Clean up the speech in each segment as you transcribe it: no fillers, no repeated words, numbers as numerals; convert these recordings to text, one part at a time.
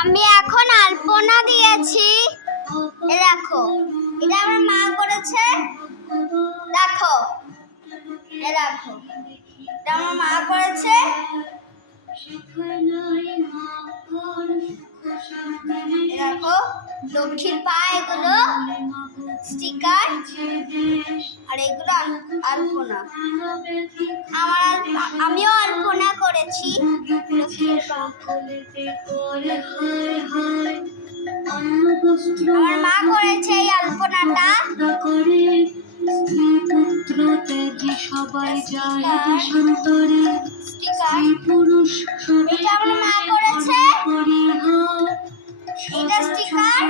আমি এখন আলপনা দিয়েছি। দেখো, এটা আমার মা করেছে। দেখো, দেখো, এটা আমার মা করেছে। দেখো, লক্ষ্মীর পা, এগুলো স্টিকার, আর এগুলো আলপনা। আমিও আলপনা করেছি লক্ষ্মীর পা। আমার মা করেছে এই আলপনাটা। সবাই যায় এটা আমার মা করেছে। এটা স্টিকার,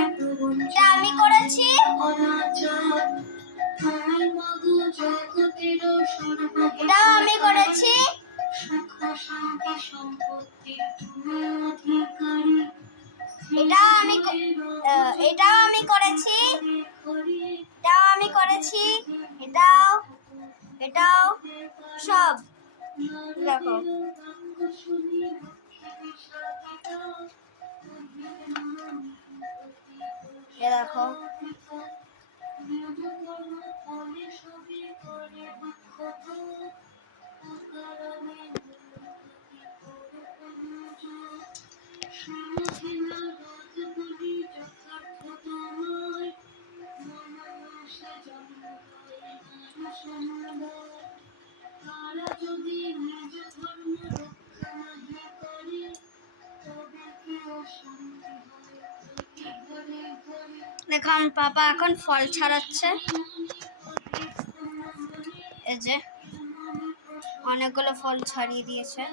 এটা আমি করেছি। এটাও আমি করেছি। এটাও আমি করেছি। এটাও আমি করেছি। এটাও সব দেখো। দেখো, দেখো আমার পাপা এখন ফল ছাড়াচ্ছে। এই যে অনেকগুলো ফল ছাড়িয়ে দিয়েছে।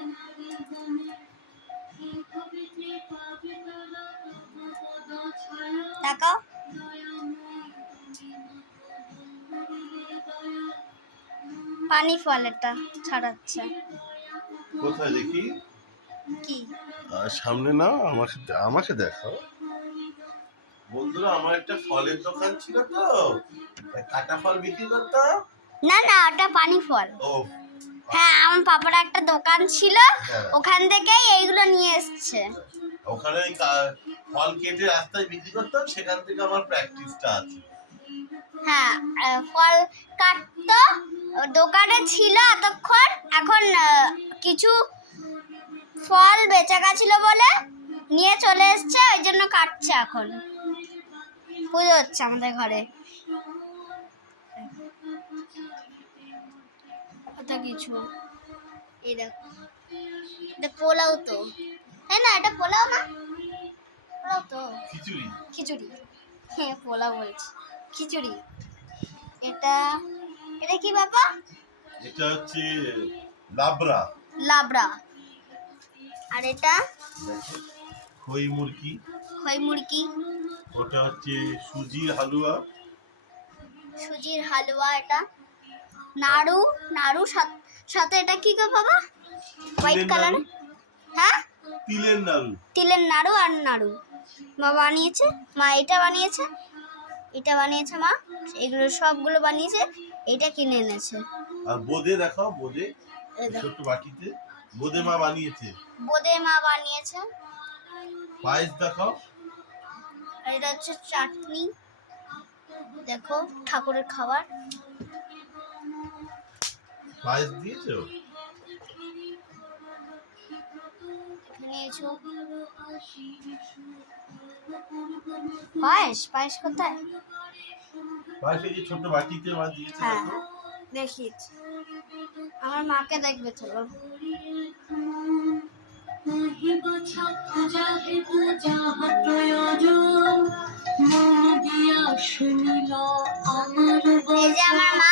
দেখো, পানি ফল এটা ছাড়াচ্ছে। কোথায় দেখি? কি সামনে না, আমাকে দেখো বন্ধুরা। আমার একটা ফলের দোকান ছিল, তো কাটা ফল বিক্রি করতাম। না না, ওটা পানি ফল। ও হ্যাঁ, আমার পাপার একটা দোকান ছিল, ওখান থেকে এইগুলো নিয়ে এসেছে। ওখানে ফল কেটে রাস্তায় বিক্রি করতাম, সেখান থেকে আমার প্র্যাকটিসটা আছে। হ্যাঁ, ফল কাটতো, দোকানে ছিল এতক্ষণ। এখন কিছু ফল বেচা গেছিল বলে নিয়ে চলে এসছে, ওই জন্য কাটছে। এখন পুজো হচ্ছে আমাদের ঘরে, কত কিছু। এই দেখো, এটা পোলাও তো, তাই না? এটা পোলাও না? পোলাও তো, খিচুড়ি। খিচুড়ি। হ্যাঁ, পোলাও বলছি, খিচুড়ি। এটা কি বাবা? এটা হচ্ছে লাবড়া। লাবড়া। আর এটা খই মুরগি। খই মুরগি। ওটা হচ্ছে সুজির হালুয়া। সুজির হালুয়া। এটা নাড়ু। নাড়ু সাথে এটা কি গো বাবা? White colour. হ্যাঁ, তিলের নাড়ু। তিলের নাড়ু আর নাড়ু মা বানিয়েছে। মা এটা বানিয়েছে, এটা বানিয়েছে মা। এগুলো সবগুলো বানিয়েছে। এটা কিনে এনেছে। আর বোঁদে দেখাও, বোঁদে ছোট বাটিতে বোঁদে মা বানিয়েছে। বোঁদে মা বানিয়েছে। পায়েস দেখাও। আর এটা হচ্ছে চাটনি। দেখো, ঠাকুরের খাবার। পায়েস দিয়েছো? পায়েস কোথায়? পায়েস এই যে ছোট বাটিতে মা দিয়েছে। হ্যাঁ, দেখিয়েছি। আমার মাকে দেখবে, চলো। এই যে আমার মা